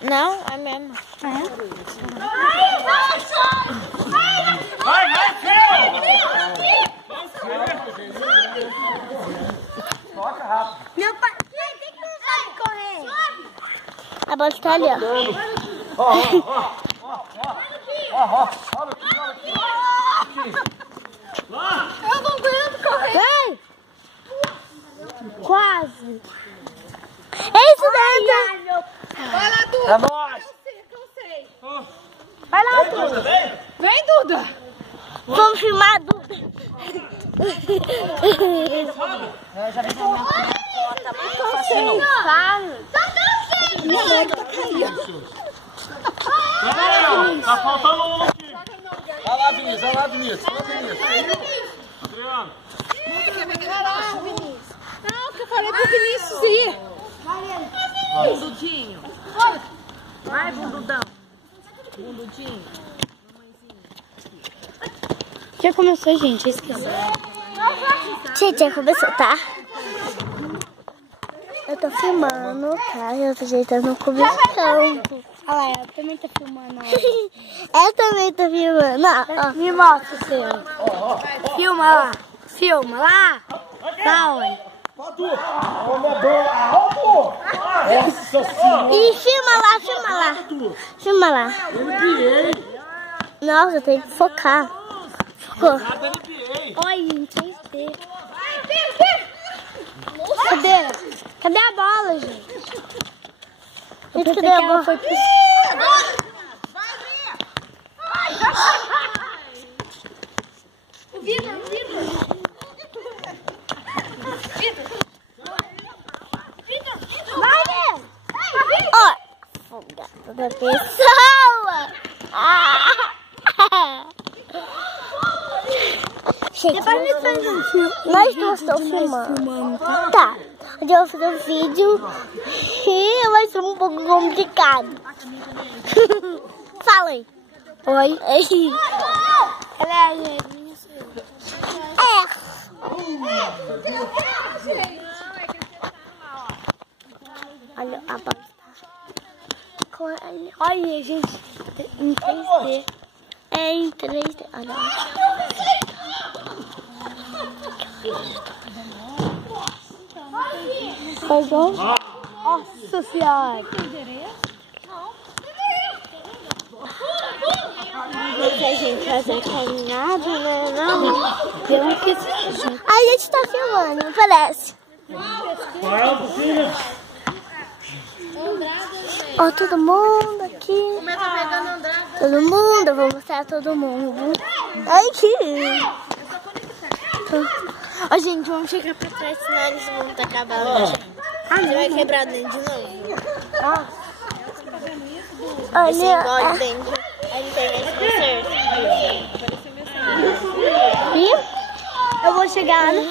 Não, é mesmo. Vai, Phil! Toca rápido. Meu pai, tem que não sabe correr. A bola está ali, ó. Eu não aguento correr. Vai! Quase. É isso daí. Vai lá, Duda. É nóis. Cansei. Vai lá, Duda. Vem, Duda. Vamos filmar a Duda. Já vem com a minha foto, Minha leg tá caindo. Tá faltando um aqui. Vai lá, Vinícius. Vai lá, Vinícius. Adriano. Caraca, Vinícius. Não, que eu falei pro Vinícius ir. Bundudinho. Vai, bundudão. Bundudinho. Já começou, gente. Eu esqueci. Gente, já começou, tá? Eu tô filmando, tá? Eu tô ajeitando o cobertão. Olha lá, ela também tá filmando. Ela também tá filmando. Ó. Me mostra o seu. Filma lá. Filma lá. Tá onde? Nossa senhora. E filma lá. Filma lá. Nossa, tem que focar. Focou. Olha, em 3D. Cadê a bola, gente? Cadê a bola? Foi pro... Vitor. Vai, meu! Ó, folgado da pessoa! Gente, nós duas estamos filmando, tá? Hoje eu vou fazer um vídeo e vai ser um pouco complicado. Fala aí. Oi. Ela é a minha senhora. Olha a bola. Olha, gente, em 3D. É em 3D. Olha. Pegou? Nossa senhora. Mas a gente fazer caminhada, né? Não. A gente tá filmando, parece. Ó, todo mundo aqui. Todo mundo, eu vou mostrar todo mundo. Ai, que... Ó, gente, vamos chegar pra trás, senão eles vão acabar hoje. Você vai quebrar o dente de novo. Esse igual de dente. Aí não tem mais conserto. E eu vou chegar, né?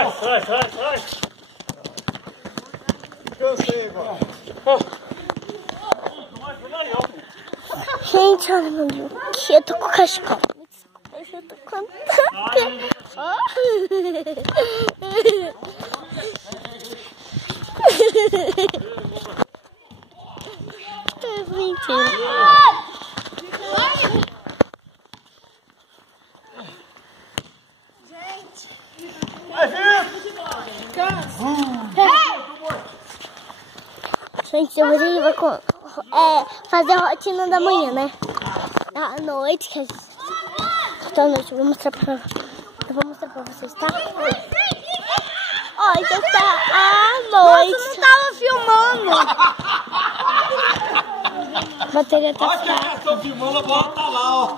Sai. Cansei agora. Gente, olha meu Deus. Eu tô com o cachecol. Eu tô com mentira. Gente, eu vou fazer a rotina da manhã, né? À noite, que a gente... Então, à noite, eu vou mostrar pra vocês, tá? Ó, então tá à noite. Nossa, não tava filmando. A bateria tá fraca. Olha que eu tô filmando, a bola tá lá, ó.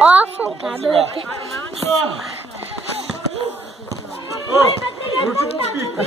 Ó, folgado. Último pico.